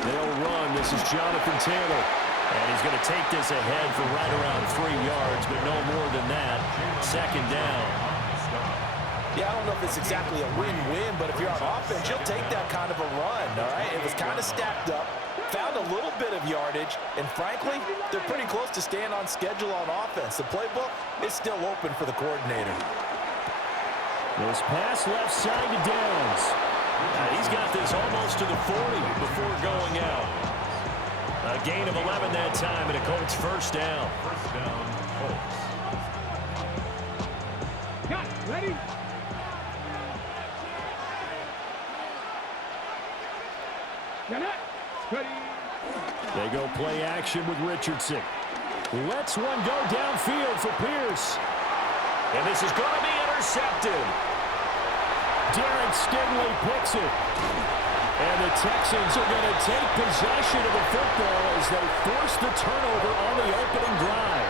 They'll run. This is Jonathan Taylor. And he's going to take this ahead for right around 3 yards, but no more than that. Second down. Yeah, I don't know if it's exactly a win-win, but if you're on offense, you'll take that kind of a run, all right? It was kind of stacked up, found a little bit of yardage, and frankly, they're pretty close to staying on schedule on offense. The playbook is still open for the coordinator. This pass left side to Downs. He's got this almost to the 40 before going out. A gain of 11 that time, and a Colts first down. First down, Colts. Got ready. They go play action with Richardson. Lets one go downfield for Pierce. And this is going to be intercepted. Derek Stingley picks it. And the Texans are going to take possession of the football as they force the turnover on the opening drive.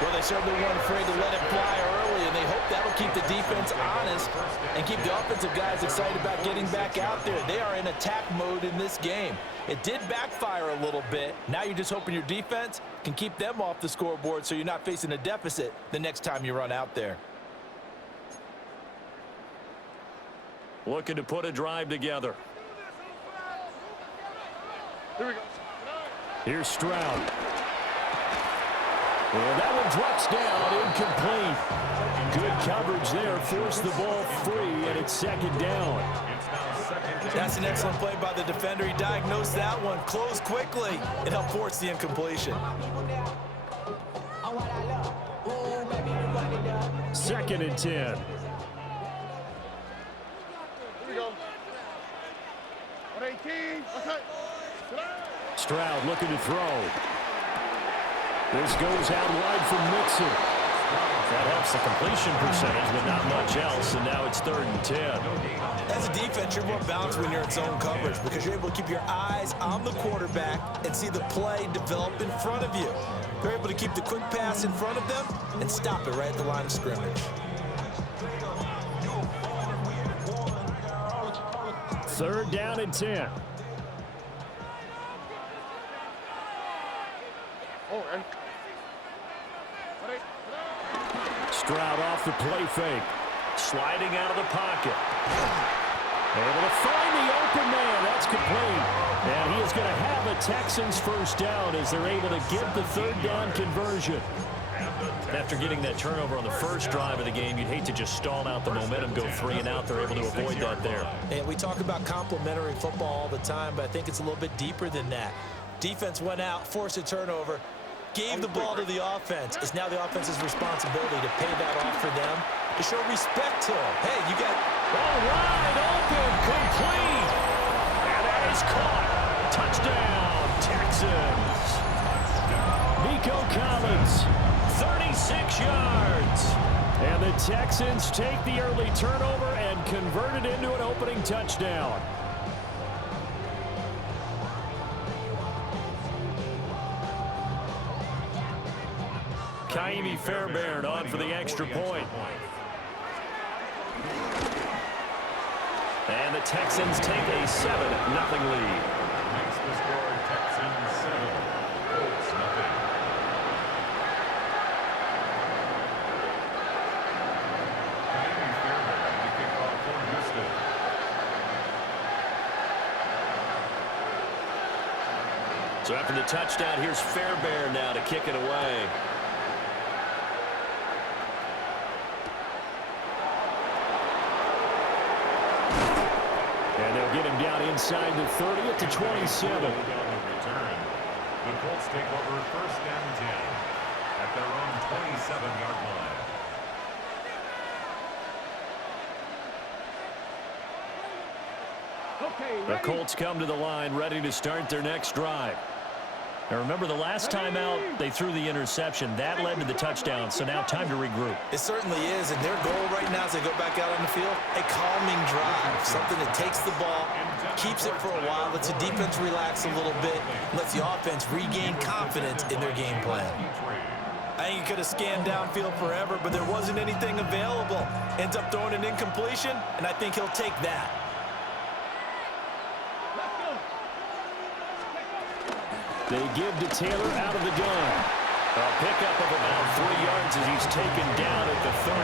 Well, they certainly weren't afraid to let it fly early, and they hope that'll keep the defense honest and keep the offensive guys excited about getting back out there. They are in attack mode in this game. It did backfire a little bit. Now you're just hoping your defense can keep them off the scoreboard so you're not facing a deficit the next time you run out there. Looking to put a drive together. Here we go. Here's Stroud. And that one drops down, incomplete. Good coverage there, forced the ball free, and it's second down. That's an excellent play by the defender. He diagnosed that one, closed quickly, and helped force the incompletion. Second and 10. Here we go. 118. Okay. Stroud looking to throw. This goes out wide for Mixon. That helps the completion percentage, but not much else, and now it's third and 10. As a defense, you're more balanced when you're in zone coverage because you're able to keep your eyes on the quarterback and see the play develop in front of you. They're able to keep the quick pass in front of them and stop it right at the line of scrimmage. Third down and 10. Oh, and Stroud off the play fake. Sliding out of the pocket. Able to find the open man. That's complete. And he is going to have a Texans first down as they're able to get the third down conversion. After getting that turnover on the first drive of the game, you'd hate to just stall out the momentum, go 3 and out. They're able to avoid that there. And we talk about complementary football all the time, but I think it's a little bit deeper than that. Defense went out, forced a turnover, gave the ball to the offense. It's now the offense's responsibility to pay that off for them, to show respect to them. Hey, you got all wide open, complete. And that is caught. Touchdown, Texans. Nico Collins, 36 yards. And the Texans take the early turnover and convert it into an opening touchdown. Kaimi Fairbairn on for the extra point. And the Texans take a 7-0 lead. Makes the score Texans 7, Colts nothing. Kaimi Fairbairn, the kickoff for Houston. So after the touchdown, here's Fairbairn now to kick it away. And they'll get him down inside the 30 at the 27. The Colts take over first and 10 at their own 27-yard line. okay, The ready. Colts come to the line ready to start their next drive. Now remember, the last time out, they threw the interception. That led to the touchdown, so now time to regroup. It certainly is, and their goal right now as they go back out on the field, a calming drive, something that takes the ball, keeps it for a while, lets the defense relax a little bit, lets the offense regain confidence in their game plan. I think he could have scanned downfield forever, but there wasn't anything available. Ends up throwing an incompletion, and I think he'll take that. Let's go. They give to Taylor out of the gun. A pickup of about 3 yards as he's taken down at the 31.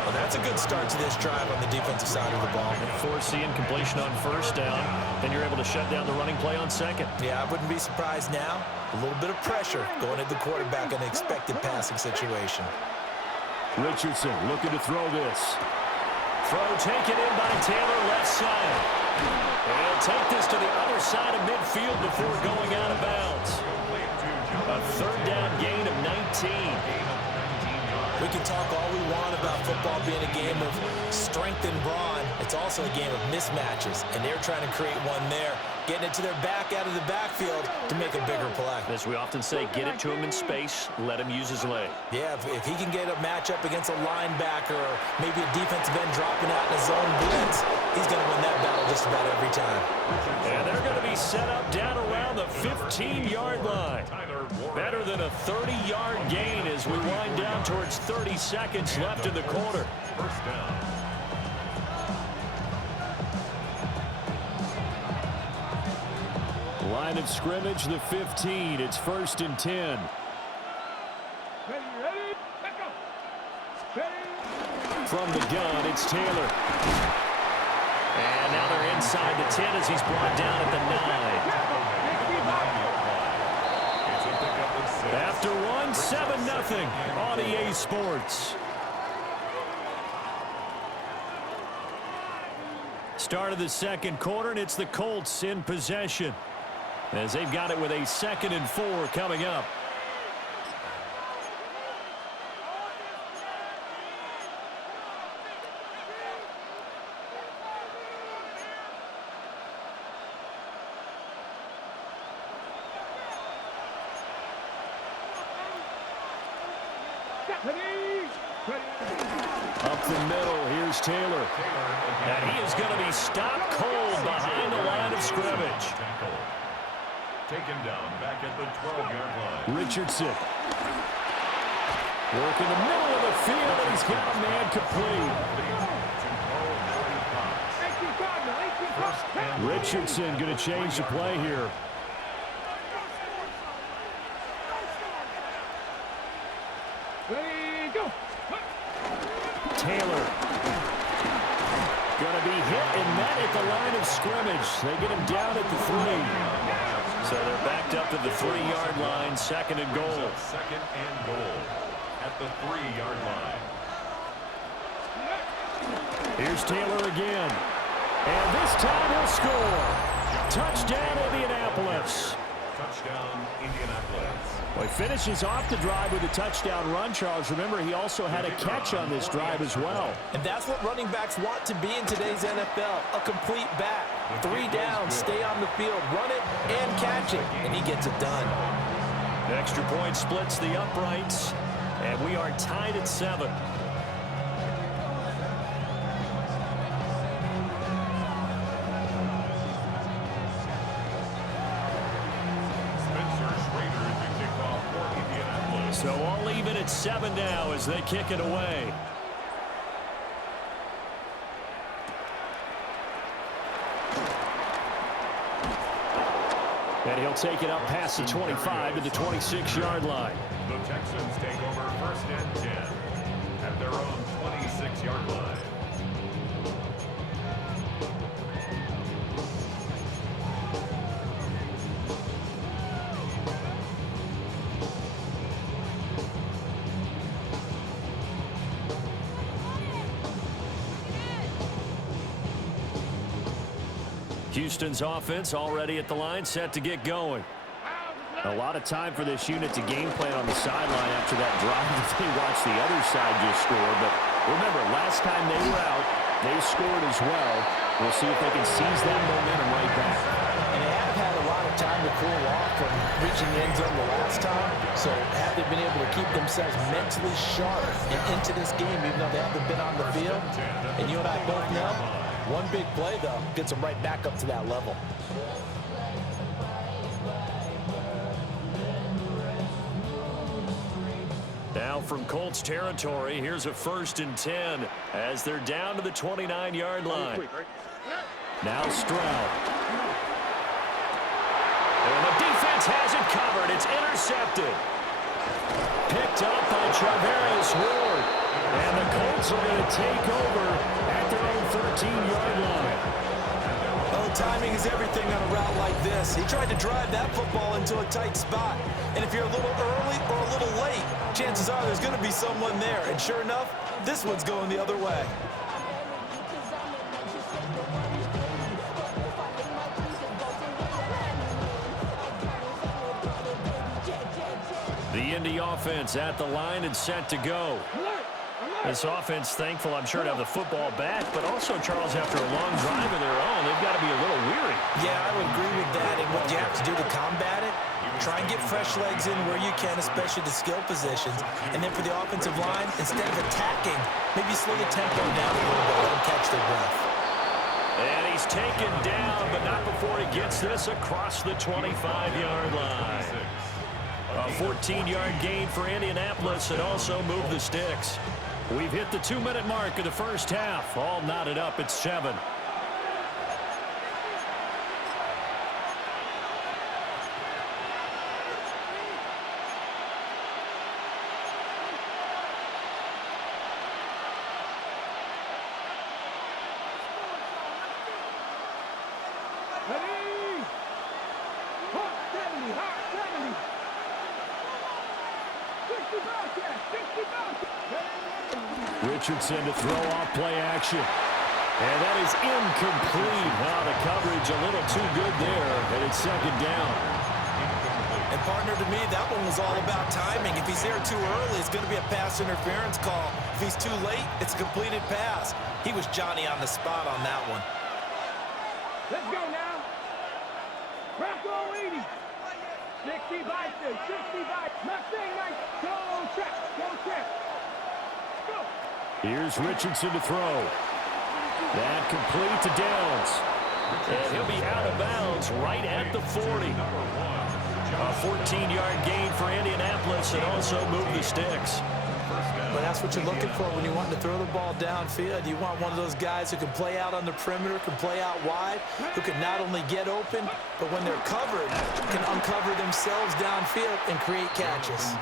Well, that's a good start to this drive on the defensive side of the ball. Force the incompletion on first down, then you're able to shut down the running play on second. Yeah, I wouldn't be surprised now. A little bit of pressure going at the quarterback in an expected passing situation. Richardson looking to throw this. Throw taken in by Taylor, left side. He'll take this to the other side of midfield before going out of bounds. A third down gain of 19. We can talk all we want about football being a game of strength and brawn. It's also a game of mismatches, and they're trying to create one there, getting it to their back out of the backfield to make a bigger play. As we often say, get it to him in space, let him use his leg. Yeah, if he can get a matchup against a linebacker or maybe a defensive end dropping out in a zone blitz, he's going to win that battle just about every time. And they're going to be set up down around the 15-yard line. Better than a 30-yard gain as we wind down towards 30 seconds left in the quarter. First down. Line of scrimmage, the 15. It's 1st and 10. From the gun, it's Taylor. And now they're inside the 10 as he's brought down at the 9. After one, 7-0 on EA Sports. Start of the second quarter, and it's the Colts in possession as they've got it with a 2nd and 4 coming up. Up the middle, here's Taylor. And he is going to be stopped cold behind the line of scrimmage. Taken down back at the 12-yard line. Richardson. Working the middle of the field, and he's got a man complete. Richardson going to change the play here. Taylor going to be hit and met at the line of scrimmage. They get him down at the 3. So they're backed up to the 3-yard line, 2nd and goal. 2nd and goal at the 3-yard line. Here's Taylor again. And this time he'll score. Touchdown, Indianapolis. Touchdown, Indianapolis. Well, he finishes off the drive with a touchdown run, Charles. Remember, he also had a catch on this drive as well. And that's what running backs want to be in today's NFL, a complete back. 3 downs, stay on the field, run it, and catch it, and he gets it done. Extra point splits the uprights, and we are tied at 7. So all even at 7 now as they kick it away. And he'll take it up past the 25 to the 26-yard line. The Texans take over 1st and 10 at their own 26-yard line. Houston's offense already at the line, set to get going. A lot of time for this unit to game plan on the sideline after that drive. They watched the other side just score. But remember, last time they were out, they scored as well. We'll see if they can seize that momentum right back. And they have had a lot of time to cool off from reaching the end zone the last time. So have they been able to keep themselves mentally sharp and into this game, even though they haven't been on the field? And you and I both know, one big play, though, gets them right back up to that level. Now from Colts territory, here's a 1st and 10 as they're down to the 29-yard line. Now Stroud. And the intercepted. Picked up by Traveris Ward. And the Colts are going to take over at their own 13-yard line. Well, timing is everything on a route like this. He tried to drive that football into a tight spot. And if you're a little early or a little late, chances are there's going to be someone there. And sure enough, this one's going the other way. The Indy offense at the line and set to go. This offense thankful, I'm sure, to have the football back, but also, Charles, after a long drive of their own, they've got to be a little weary. Yeah, I would agree with that. And what you have to do to combat it, try and get fresh legs in where you can, especially the skill positions. And then for the offensive line, instead of attacking, maybe slow the tempo down a little bit, let them catch their breath. And he's taken down, but not before he gets this across the 25-yard line. A 14-yard gain for Indianapolis and also move the sticks. We've hit the 2-minute mark of the first half. All knotted up at 7. Richardson to throw off play action. And that is incomplete. Now the coverage a little too good there, and it's second down. And partner, to me, that one was all about timing. If he's there too early, it's going to be a pass interference call. If he's too late, it's a completed pass. He was Johnny on the spot on that one. Let's go now. Bronco 80. 60 by 2. 60 by. Mustang nice. Go trap. Go trap. Go. Here's Richardson to throw. That complete to Downs. And he'll be out of bounds right at the 40. A 14-yard gain for Indianapolis and also move the sticks. But that's what you're looking for when you want to throw the ball downfield. You want one of those guys who can play out on the perimeter, can play out wide, who can not only get open, but when they're covered, can uncover themselves downfield and create catches.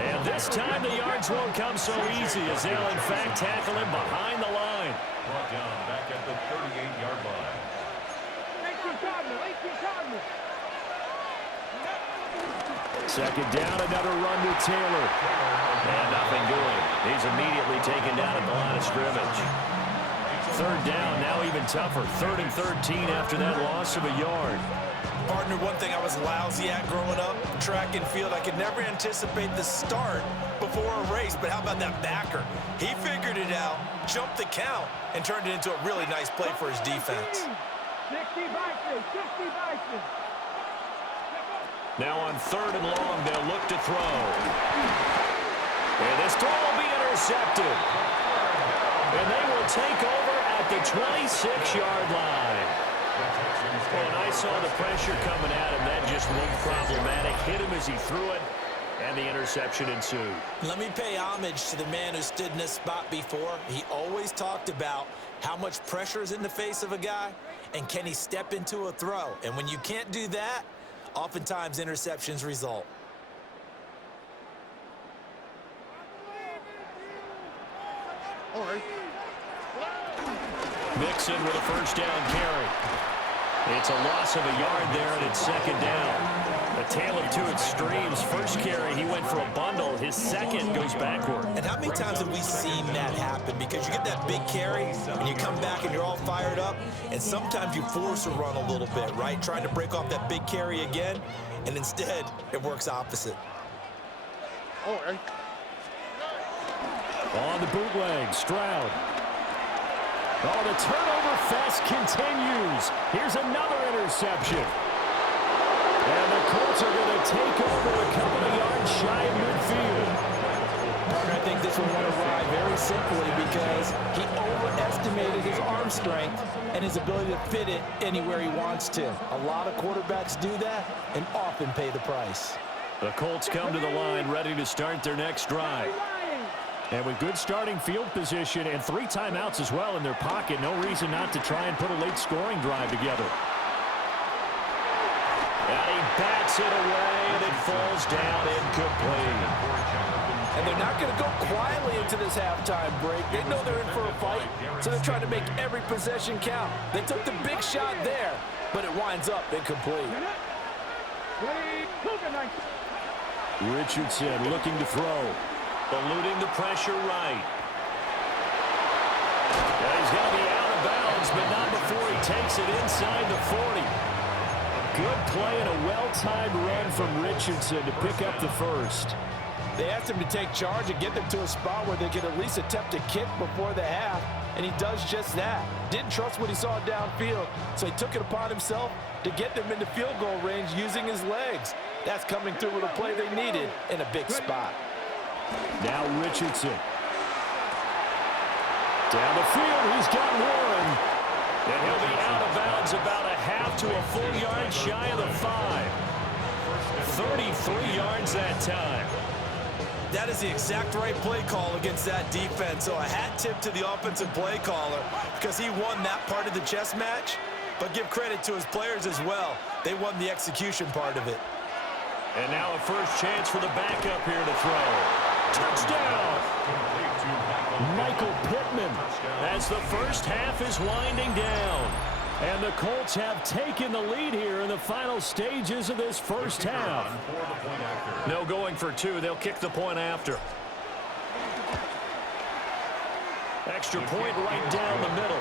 And this time the yards won't come so easy as they'll, in fact, tackle him behind the line. Brought down back at the 38-yard line. 18 Cardinal. 18 Cardinal. Second down, another run to Taylor. And nothing doing. He's immediately taken down at the line of scrimmage. Third down, now even tougher. 3rd and 13 after that loss of a yard. Partner, one thing I was lousy at growing up, track and field, I could never anticipate the start before a race, but how about that backer? He figured it out, jumped the count, and turned it into a really nice play for his defense. 60 by 2. 60 by 2. Now on 3rd and long, they'll look to throw. And this throw will be intercepted. And they will take over at the 26-yard line. And I saw the pressure coming at him. That just looked problematic. Hit him as he threw it, and the interception ensued. Let me pay homage to the man who stood in this spot before. He always talked about how much pressure is in the face of a guy, and can he step into a throw. And when you can't do that, oftentimes interceptions result. All right. Mixon with a first down carry. It's a loss of a yard there, and it's second down. A tale of two extremes. First carry, he went for a bundle. His second goes backward. And how many times have we seen that happen? Because you get that big carry, and you come back and you're all fired up, and sometimes you force a run a little bit, right? Trying to break off that big carry again, and instead, it works opposite. All right. On the bootleg, Stroud. Oh, the turnover fest continues. Here's another interception. And the Colts are going to take over a couple of yards shy of midfield. Partner, I think this one went awry very simply because he overestimated his arm strength and his ability to fit it anywhere he wants to. A lot of quarterbacks do that and often pay the price. The Colts come to the line ready to start their next drive. And with good starting field position and 3 timeouts as well in their pocket, no reason not to try and put a late scoring drive together. And he bats Takes it away, and it falls down incomplete. And they're not going to go quietly into this halftime break. They know they're in for a fight, so they're trying to make every possession count. They took the big shot there, but it winds up incomplete. Richardson looking to throw. Eluding the pressure right. And he's going to be out of bounds, but not before he takes it inside the 40. Good play and a well-timed run from Richardson to pick up the first. They asked him to take charge and get them to a spot where they could at least attempt a kick before the half, and he does just that. Didn't trust what he saw downfield, so he took it upon himself to get them into field goal range using his legs. That's coming through with a play they needed in a big spot. Now Richardson. Down the field, he's got Warren. And he'll be out of bounds about a half to a full yard shy of the 5. 33 yards that time. That is the exact right play call against that defense. So a hat tip to the offensive play caller because he won that part of the chess match. But give credit to his players as well. They won the execution part of it. And now a first chance for the backup here to throw. Touchdown! Michael Pittman as the first half is winding down. And the Colts have taken the lead here in the final stages of this first half. No going for 2. They'll kick the point after. Extra point right down the middle.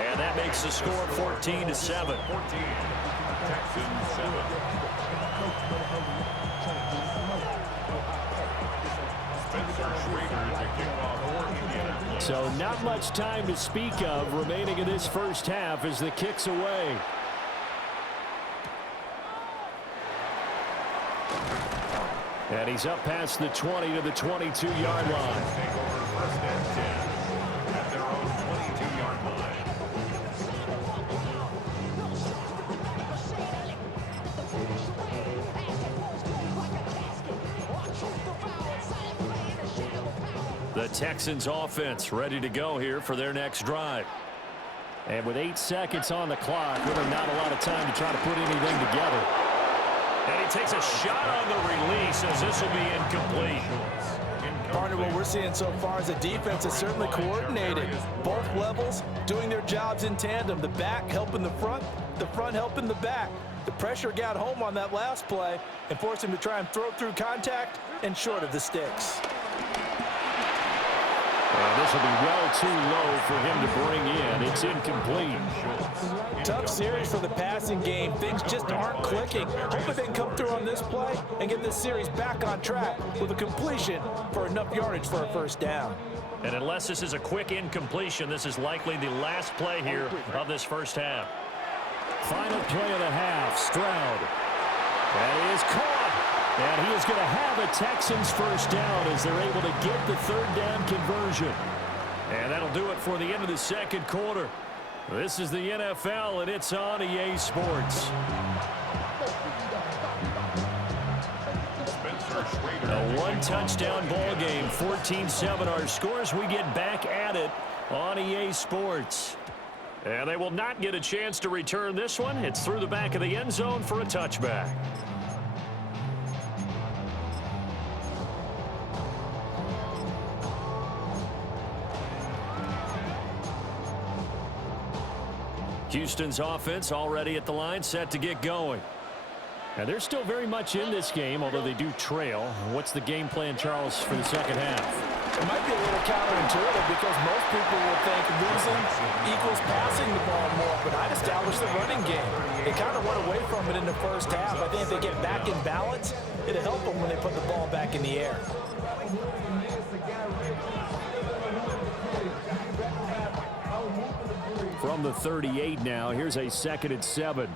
And that makes the score 14-7. 14. Texans 7. So not much time to speak of remaining in this first half as the kick's away. And he's up past the 20 to the 22-yard line. Take over first and 10 at their own 22-yard line. The Texans offense ready to go here for their next drive. And with 8 seconds on the clock, really not a lot of time to try to put anything together. And he takes a shot on the release as this will be incomplete. Partner, what we're seeing so far is the defense is certainly coordinated. Both levels doing their jobs in tandem. The back helping the front helping the back. The pressure got home on that last play and forced him to try and throw through contact and short of the sticks. And this will be well too low for him to bring in. It's incomplete. Tough series for the passing game. Things just aren't clicking. Hopefully they can come through on this play and get this series back on track with a completion for enough yardage for a first down. And unless this is a quick incompletion, this is likely the last play here of this first half. Final play of the half, Stroud. And he is caught. And he is going to have a Texans first down as they're able to get the third down conversion. And that'll do it for the end of the second quarter. This is the NFL, and it's on EA Sports. A one-touchdown ball game, 14-7 our scores. We get back at it on EA Sports. And they will not get a chance to return this one. It's through the back of the end zone for a touchback. Houston's offense already at the line, set to get going. And they're still very much in this game, although they do trail. What's the game plan, Charles, for the second half? It might be a little counterintuitive because most people will think losing equals passing the ball more, but I'd establish the running game. They kind of went away from it in the first half. I think if they get back in balance, it'll help them when they put the ball back in the air. From the 38 now, here's a 2nd and 7.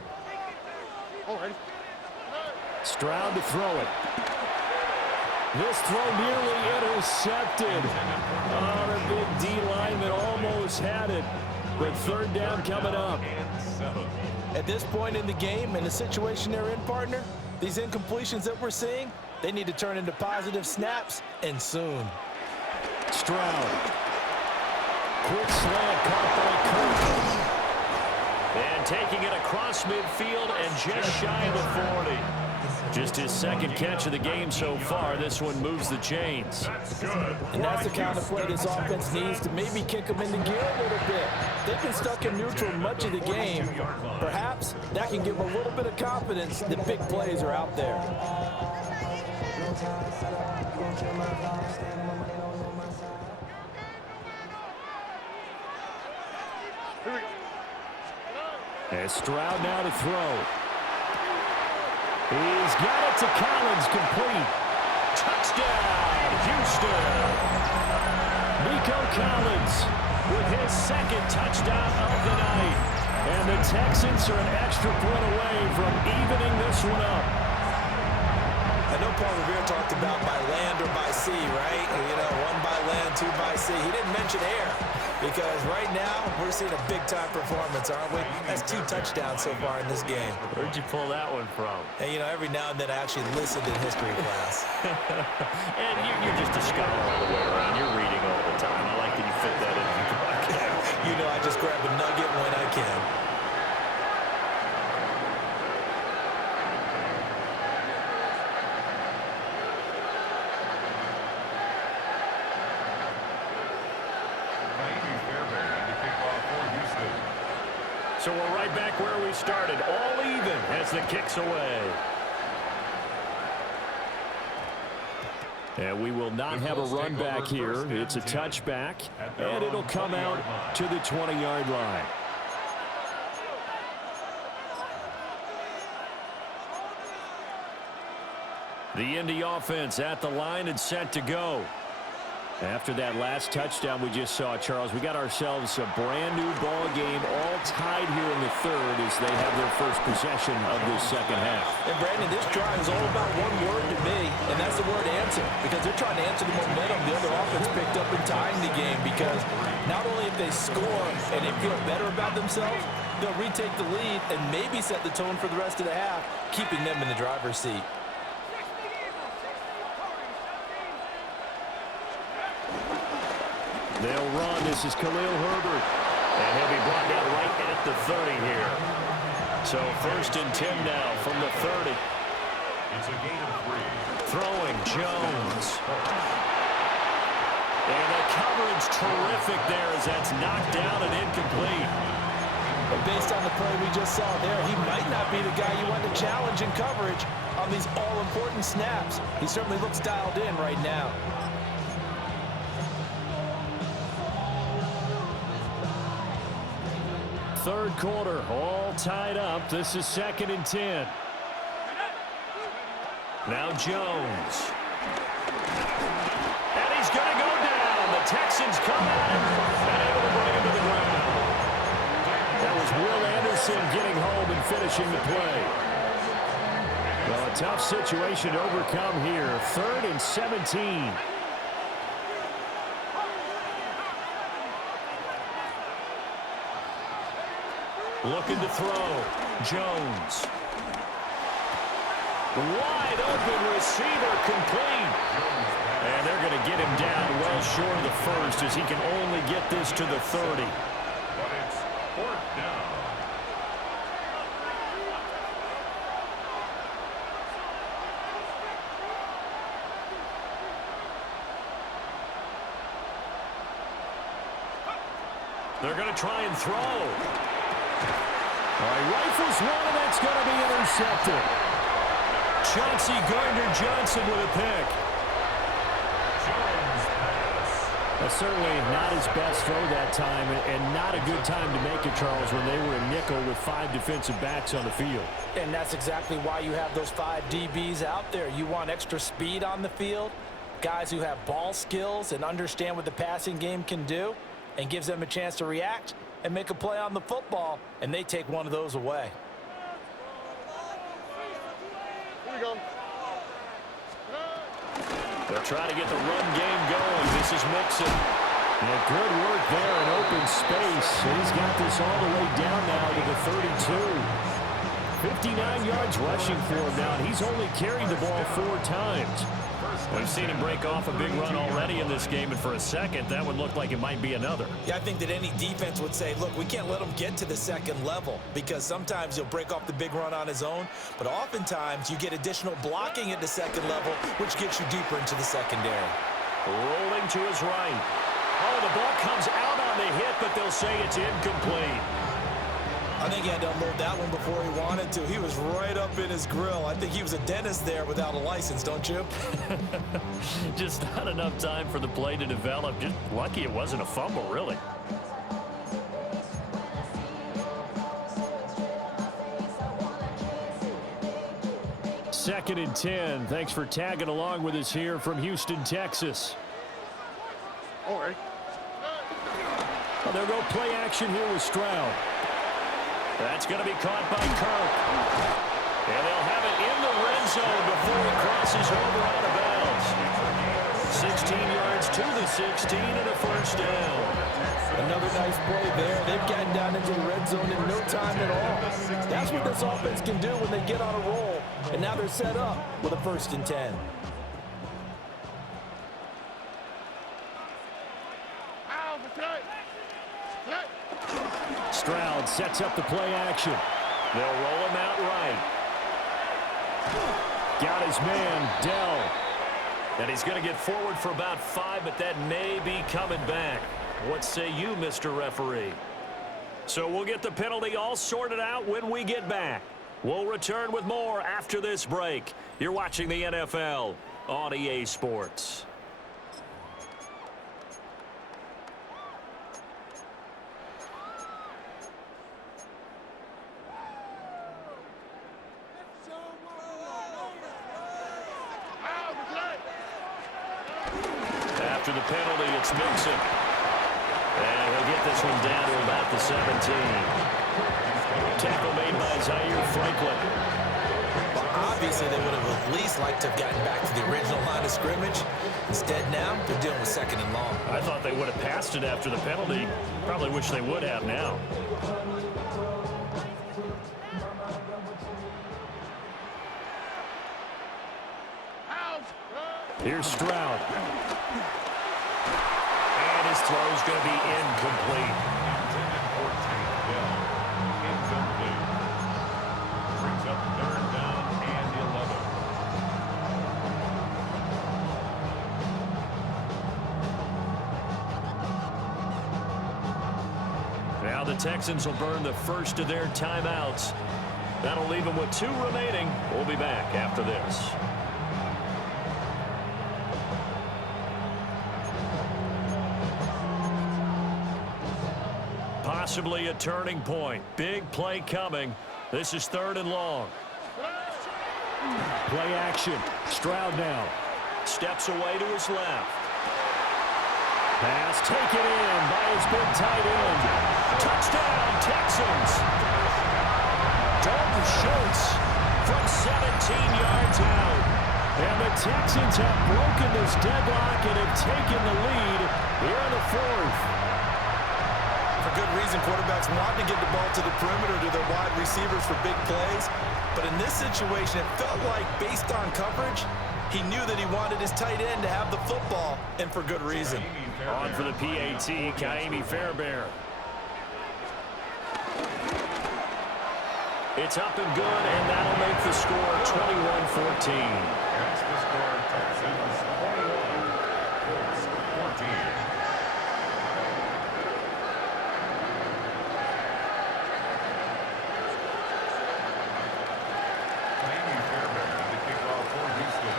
Stroud to throw it. This throw nearly intercepted. Oh, the big D lineman almost had it. But third down coming up. At this point in the game and the situation they're in, partner, these incompletions that we're seeing, they need to turn into positive snaps, and soon. Stroud. Quick slant caught by Kirk. And taking it across midfield and just shy of the 40. Just his second catch of the game so far. This one moves the chains. That's good. And that's the kind of play this offense needs to maybe kick them into gear a little bit. They've been stuck in neutral much of the game. Perhaps that can give them a little bit of confidence that big plays are out there. And Stroud now to throw. He's got it to Collins, complete. Touchdown, Houston. Nico Collins with his second touchdown of the night. And the Texans are an extra point away from evening this one up. I know Paul Revere talked about by land or by sea, right? You know, one by land, two by sea. He didn't mention air because right now we're seeing a big-time performance, aren't we? That's 2 touchdowns so far in this game. Where'd you pull that one from? And, you know, every now and then I actually listened in history class. And you're just a scholar all the way around. You're reading all the time. I like that you fit that in your podcast. You know, I just grab a nugget when I can. So we're right back where we started, all even as the kick's away. And we will not have a run back here. It's a touchback, and it'll come out to the 20-yard line. The Indy offense at the line and set to go. After that last touchdown we just saw, Charles, we got ourselves a brand-new ball game, all tied here in the third as they have their first possession of this second half. And, Brandon, this drive is all about one word to me, and that's the word answer, because they're trying to answer the momentum the other offense picked up in tying the game, because not only if they score and they feel better about themselves, they'll retake the lead and maybe set the tone for the rest of the half, keeping them in the driver's seat. They'll run. This is Khalil Herbert. And he'll be brought down right at the 30 here. So 1st and 10 now from the 30. It's a gain of 3. Throwing Jones. And the coverage terrific there as that's knocked down and incomplete. But based on the play we just saw there, he might not be the guy you want to challenge in coverage on these all-important snaps. He certainly looks dialed in right now. Third quarter, all tied up. This is 2nd and 10. Now Jones. And he's going to go down. The Texans come at him and able to bring him to the ground. That was Will Anderson getting home and finishing the play. Well, a tough situation to overcome here. 3rd and 17. Looking to throw. Jones. Wide open receiver complete. And they're going to get him down well short of the first as he can only get this to the 30. But it's 4th down. They're going to try and throw. All right, rifles one, and that's going to be intercepted. Chauncey Gardner-Johnson with a pick. Jones pass. That's certainly not his best throw that time, and not a good time to make it, Charles, when they were in nickel with 5 defensive backs on the field. And that's exactly why you have those 5 DBs out there. You want extra speed on the field, guys who have ball skills and understand what the passing game can do, and gives them a chance to react and make a play on the football, and they take one of those away. Here we go. They'll try to get the run game going. This is Mixon. Yeah, good work there in open space. He's got this all the way down now to the 32. 59 yards rushing for him now, and he's only carried the ball 4 times. We've seen him break off a big run already in this game, and for a second, that would look like it might be another. Yeah, I think that any defense would say, look, we can't let him get to the second level because sometimes he'll break off the big run on his own, but oftentimes you get additional blocking at the second level, which gets you deeper into the secondary. Rolling to his right. Oh, the ball comes out on the hit, but they'll say it's incomplete. I think he had to unload that one before he wanted to. He was right up in his grill. I think he was a dentist there without a license, don't you? Just not enough time for the play to develop. Just lucky it wasn't a fumble, really. Second and 10. Thanks for tagging along with us here from Houston, Texas. All right. Well, they'll go play action here with Stroud. That's going to be caught by Kirk. And they'll have it in the red zone before it crosses over out of bounds. 16 yards to the 16 and a first down. Another nice play there. They've gotten down into the red zone in no time at all. That's what this offense can do when they get on a roll. And now they're set up with a 1st and 10. Stroud sets up the play action. They'll roll him out right. Got his man, Dell. And he's going to get forward for about 5, but that may be coming back. What say you, Mr. Referee? So we'll get the penalty all sorted out when we get back. We'll return with more after this break. You're watching the NFL on EA Sports. After the penalty, it's Mixon. And he'll get this one down to about the 17. Tackle made by Zaire Franklin. Well, obviously, they would have at least liked to have gotten back to the original line of scrimmage. Instead, now, they're dealing with 2nd and long. I thought they would have passed it after the penalty. Probably wish they would have now. Here's Stroud. And his throw's going to be incomplete. Intended for Tank Dell. Incomplete. Brings up 3rd down and 11. Now the Texans will burn the first of their timeouts. That'll leave them with 2 remaining. We'll be back after this. Possibly a turning point. Big play coming. This is 3rd and long. Play action. Stroud now. Steps away to his left. Pass taken in by his big tight end. Touchdown, Texans. Dalton Schultz from 17 yards out. And the Texans have broken this deadlock and have taken the lead here in the 4th. For good reason, quarterbacks want to get the ball to the perimeter to their wide receivers for big plays. But in this situation, it felt like, based on coverage, he knew that he wanted his tight end to have the football, and for good reason. On for the PAT, Kaimi Fairbairn. It's up and good, and that'll make the score 21-14. That's the score. Texans 21. Colts 14. Kaimi Fairbairn on the kickoff for Houston.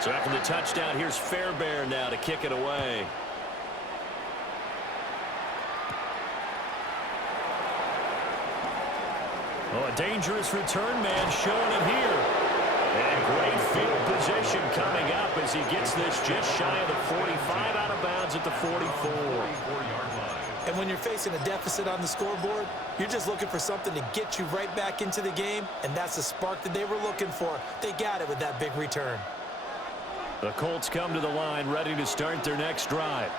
So after the touchdown, here's Fairbairn now to kick it away. Oh, a dangerous return man showing it here. And great field position coming up as he gets this just shy of the 45, out of bounds at the 44. 44-yard line. And when you're facing a deficit on the scoreboard, you're just looking for something to get you right back into the game, and that's the spark that they were looking for. They got it with that big return. The Colts come to the line ready to start their next drive.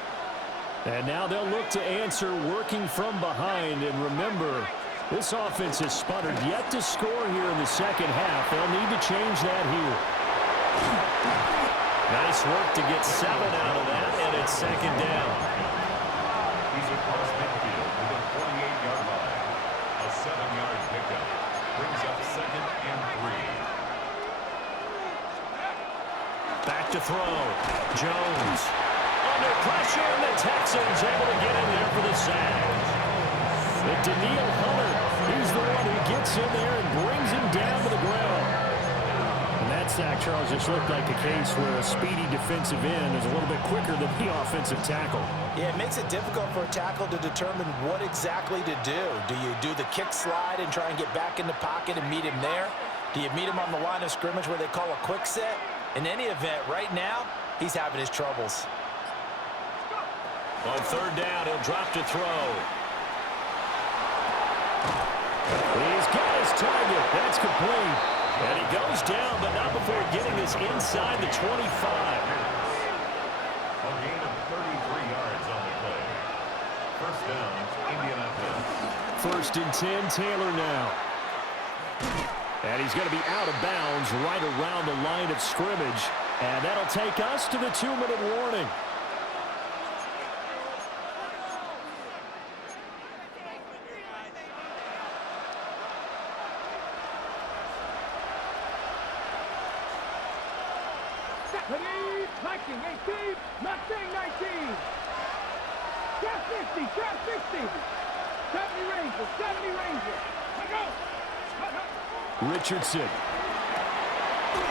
And now they'll look to answer working from behind. And remember, this offense has sputtered yet to score here in the second half. They'll need to change that here. Nice work to get 7 out of that, and it's second down. He's across midfield to the 48-yard line. A 7-yard pickup brings up second and 3. Back to throw. Jones. Under pressure, and the Texans able to get in there for the sack. And Daniil Hunter, he's the one who gets in there and brings him down to the ground. And that sack, Charles, just looked like a case where a speedy defensive end is a little bit quicker than the offensive tackle. Yeah, it makes it difficult for a tackle to determine what exactly to do. Do you do the kick slide and try and get back in the pocket and meet him there? Do you meet him on the line of scrimmage where they call a quick set? In any event, right now, he's having his troubles. On third down, he'll drop to throw. He's got his target. That's complete. And he goes down, but not before getting this inside the 25. A gain of 33 yards on the play. First down, Indianapolis. First and 10, Taylor now. And he's going to be out of bounds right around the line of scrimmage. And that'll take us to the 2-minute warning. Viking 18, Mustang 19. Trap 50, trap 60. 70 Rangers, 70 Rangers. Let go. Richardson.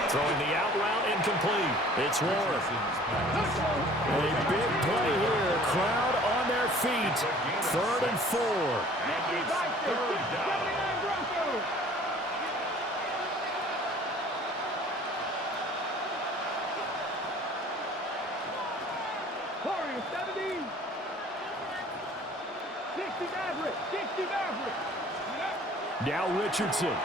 Throwing the out route incomplete. It's Warren. A big play here. Crowd on their feet. 3rd and 4. Third down. Warriors 70. 60 Maverick, 60 Maverick. Now Richardson.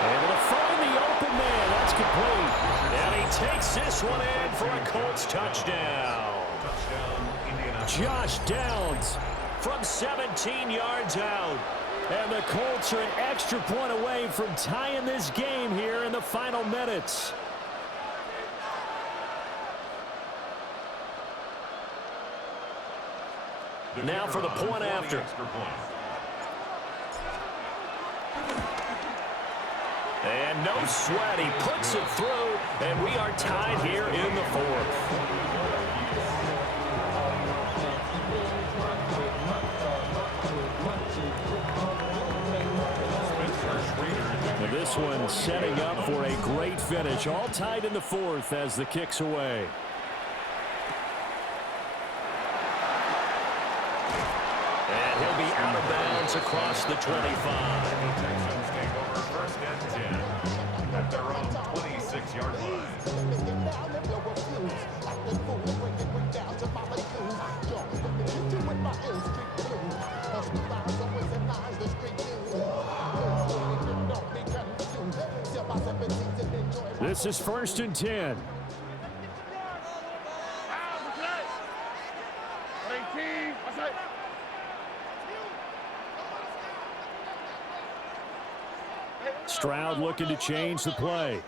Able to find the open man. That's complete. And he takes this one in for a Colts touchdown. Touchdown, Indianapolis. Josh Downs from 17 yards out. And the Colts are an extra point away from tying this game here in the final minutes. Now for the point after. And no sweat, he puts it through, and we are tied here in the 4th. And this one setting up for a great finish, all tied in the 4th as the kick's away. And he'll be out of bounds across the 25. Texans take over first and 10 at their own 26-yard line. This is 1st and 10. 18, what's that? Stroud looking to change the play.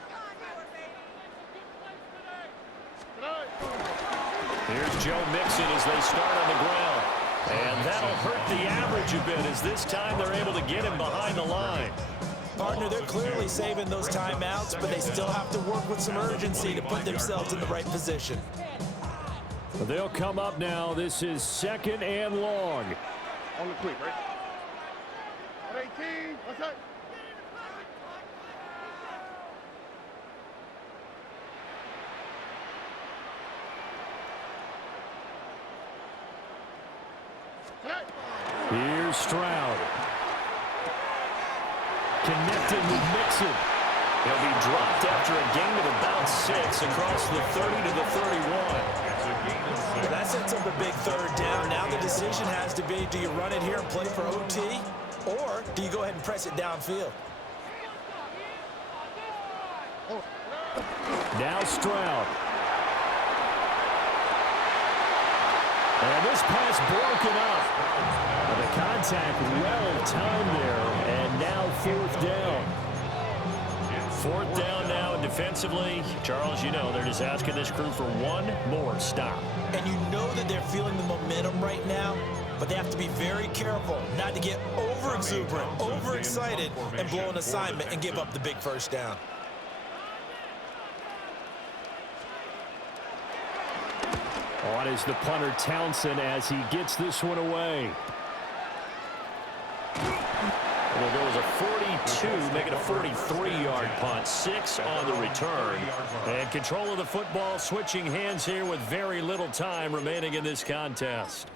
Here's Joe Mixon as they start on the ground. And that'll hurt the average a bit as this time they're able to get him behind the line. Partner, they're clearly saving those timeouts, but they still have to work with some urgency to put themselves in the right position. They'll come up now. This is 2nd and long. On the quick, right? 18, what's that? Here's Stroud. Connected with Mixon. He'll be dropped after a gain of about 6 across the 30 to the 31. That sets up a big third down. Now the decision has to be, do you run it here and play for OT, or do you go ahead and press it downfield? Oh. Now Stroud. And this pass broken up. The contact well timed there, and now 4th down. 4th down now, and defensively, Charles, you know, they're just asking this crew for one more stop. And you know that they're feeling the momentum right now, but they have to be very careful not to get over-exuberant, overexcited, and blow an assignment and give up the big first down. On is the punter Townsend as he gets this one away. It'll go as a 42, make it a 43-yard punt. 6 on the return. And control of the football, switching hands here with very little time remaining in this contest.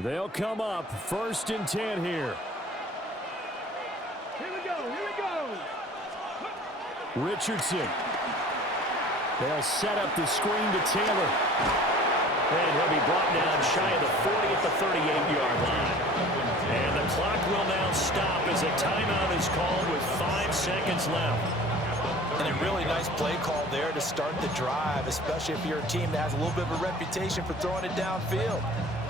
They'll come up 1st and 10 here. Here we go. Richardson. They'll set up the screen to Taylor. And he'll be brought down shy of the 40 at the 38-yard line. And the clock will now stop as a timeout is called with 5 seconds left. And a really nice play call there to start the drive, especially if you're a team that has a little bit of a reputation for throwing it downfield.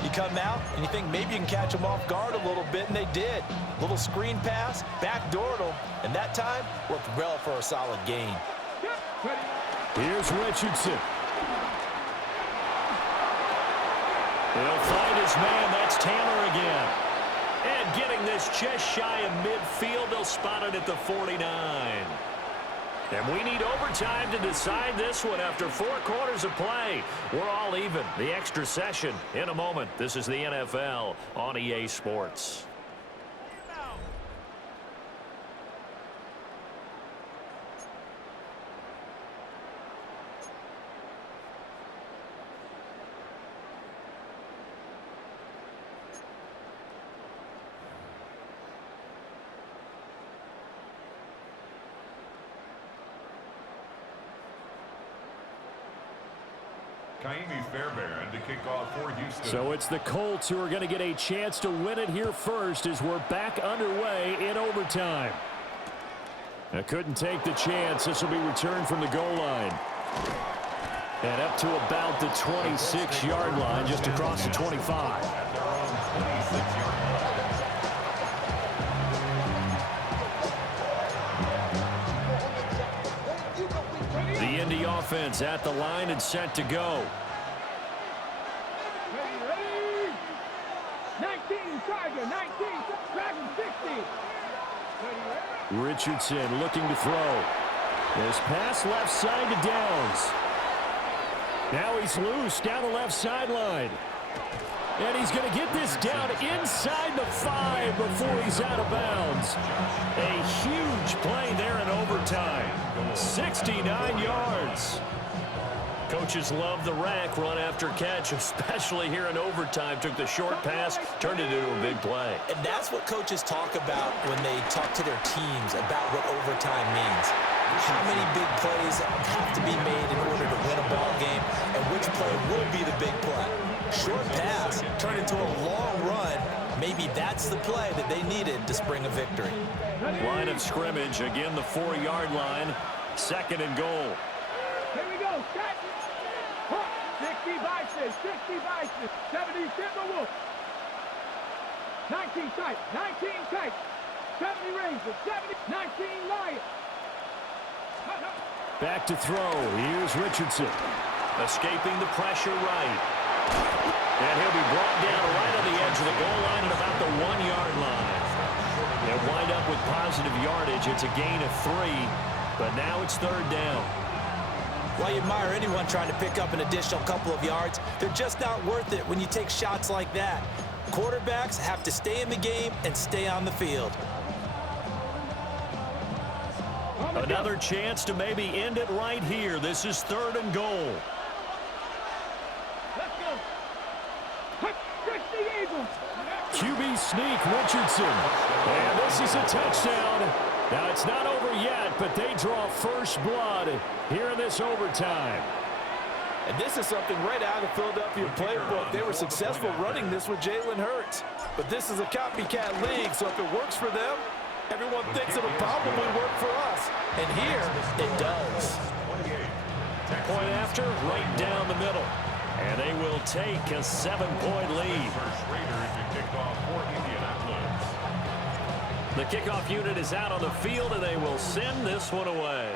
You come out and you think maybe you can catch them off guard a little bit, and they did. Little screen pass, backdoored them, and that time worked well for a solid gain. Here's Richardson. He'll find his man. That's Taylor again. And getting this just shy of midfield, they'll spot it at the 49. And we need overtime to decide this one after 4 quarters of play. We're all even. The extra session in a moment. This is the NFL on EA Sports. Fairbairn to kick off for Houston. So it's the Colts who are going to get a chance to win it here first as we're back underway in overtime. I couldn't take the chance. This will be returned from the goal line. And up to about the 26-yard line, just across the 25. The Indy offense at the line and set to go. 19, Tiger, 19, Dragon 60. Richardson looking to throw. This pass left side to Downs. Now he's loose down the left sideline. And he's going to get this down inside the 5 before he's out of bounds. A huge play there in overtime. 69 yards. Coaches love the rack run after catch, especially here in overtime. Took the short pass, turned it into a big play. And that's what coaches talk about when they talk to their teams about what overtime means. How many big plays have to be made in order to win a ball game, and which play will be the big play. Short pass turned into a long run. Maybe that's the play that they needed to spring a victory. Line of scrimmage, again the 4-yard line. 2nd and goal. Here we go, set. 60 Vices, 60 Vices, 70 Timberwolves. 19 tight, 19 tight. 70 Rangers, 70, 19 Lions. Back to throw. Here's Richardson. Escaping the pressure right. And he'll be brought down right on the edge of the goal line at about the 1-yard line. They'll wind up with positive yardage. It's a gain of 3, but now it's 3rd down. While you admire anyone trying to pick up an additional couple of yards, they're just not worth it when you take shots like that. Quarterbacks have to stay in the game and stay on the field. Another chance to maybe end it right here. This is 3rd and goal. Let's go. 60 Eagles. QB sneak, Richardson. And this is a touchdown. Now, it's not over yet, but they draw first blood here in this overtime. And this is something right out of the Philadelphia playbook. They were successful running this with Jalen Hurts. But this is a copycat league, so if it works for them, everyone thinks it'll probably work for us. And here, it does. Point after, right down the middle. And they will take a 7-point lead. The kickoff unit is out on the field, and they will send this one away.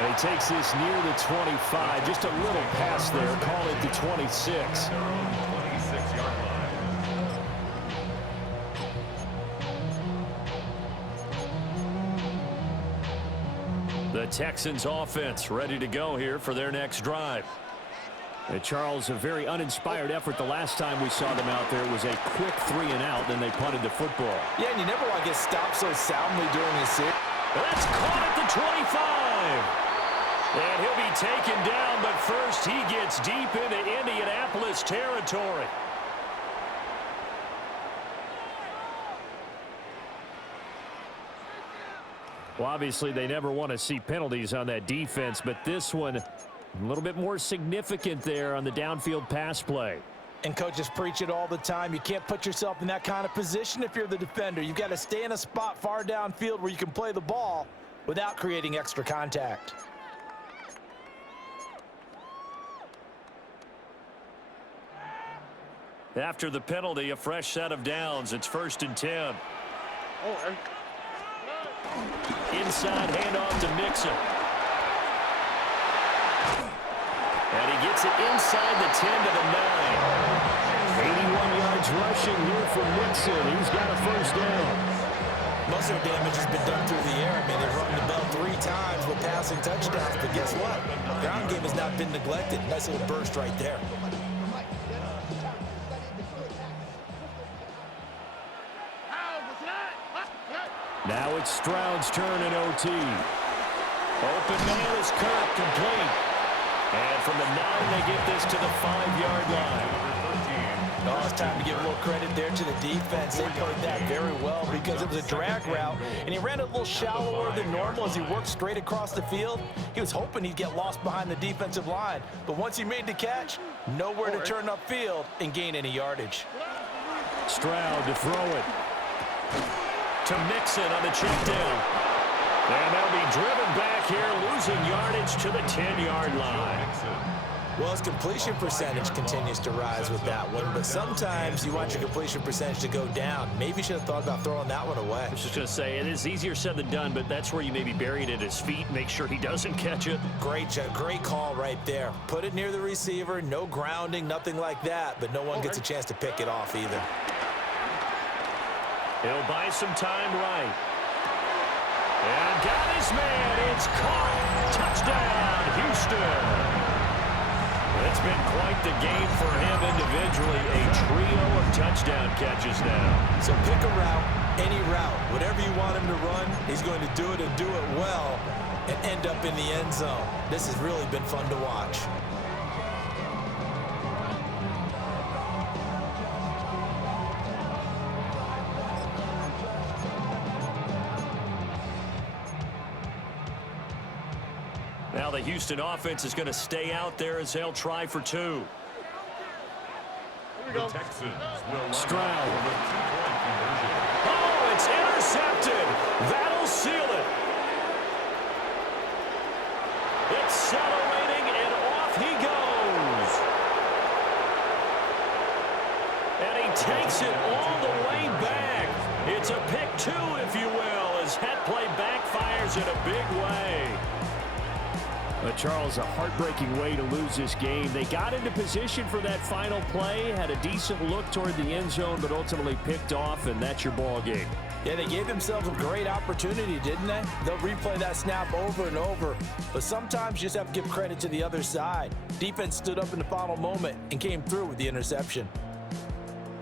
And he takes this near the 25. Just a little pass there. Call it the 26. The Texans offense ready to go here for their next drive. And Charles, a very uninspired effort the last time we saw them out there. It was a quick 3 and out, then they punted the football. Yeah, and you never want to get stopped so soundly during this series. That's caught at the 25. And he'll be taken down, but first he gets deep into Indianapolis territory. Well, obviously they never want to see penalties on that defense, but this one a little bit more significant there on the downfield pass play. And coaches preach it all the time. You can't put yourself in that kind of position if you're the defender. You've got to stay in a spot far downfield where you can play the ball without creating extra contact. After the penalty, a fresh set of downs. It's 1st and 10. Inside handoff to Mixon. And he gets it inside the 10 to the 9. 81 yards rushing here for Mixon. He's got a first down. Most of the damage has been done through the air. I mean, they've rung the bell 3 times with passing touchdowns. But guess what? Ground game has not been neglected. Nice little burst right there. Now it's Stroud's turn in OT. Open man is Kirk, complete. And from the 9, they get this to the 5-yard line. Oh, it's time to give a little credit there to the defense. They played that very well because it was a drag route, and he ran a little shallower than normal as he worked straight across the field. He was hoping he'd get lost behind the defensive line, but once he made the catch, nowhere to turn upfield and gain any yardage. Stroud to throw it. To Mixon on the check down. And they'll be driven back here, losing yardage to the 10-yard line. Well, his completion percentage continues to rise with that one, but sometimes you want your completion percentage to go down. Maybe you should have thought about throwing that one away. I was just going to say, it is easier said than done, but that's where you maybe bury it at his feet, make sure he doesn't catch it. Great call right there. Put it near the receiver, no grounding, nothing like that, but no one gets a chance to pick it off either. He'll buy some time right. And got his man. It's caught. Touchdown, Houston. It's been quite the game for him individually. A trio of touchdown catches now. So pick a route, any route. Whatever you want him to run, he's going to do it and do it well and end up in the end zone. This has really been fun to watch. Now the Houston offense is going to stay out there as they'll try for 2. The Texans will Stroud. Oh, it's intercepted. That'll seal it. Accelerating, and off he goes. And he takes it all the way back. It's a pick 2, if you will, as that play backfires in a big way. But Charles, a heartbreaking way to lose this game. They got into position for that final play, had a decent look toward the end zone, but ultimately picked off, and that's your ball game. Yeah, they gave themselves a great opportunity, didn't they? They'll replay that snap over and over, but sometimes you just have to give credit to the other side. Defense stood up in the final moment and came through with the interception.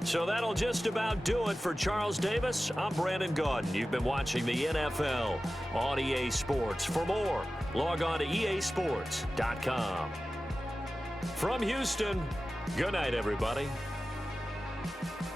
So that'll just about do it for Charles Davis. I'm Brandon Gaudin. You've been watching the NFL on EA Sports. For more, log on to easports.com. From Houston, good night, everybody.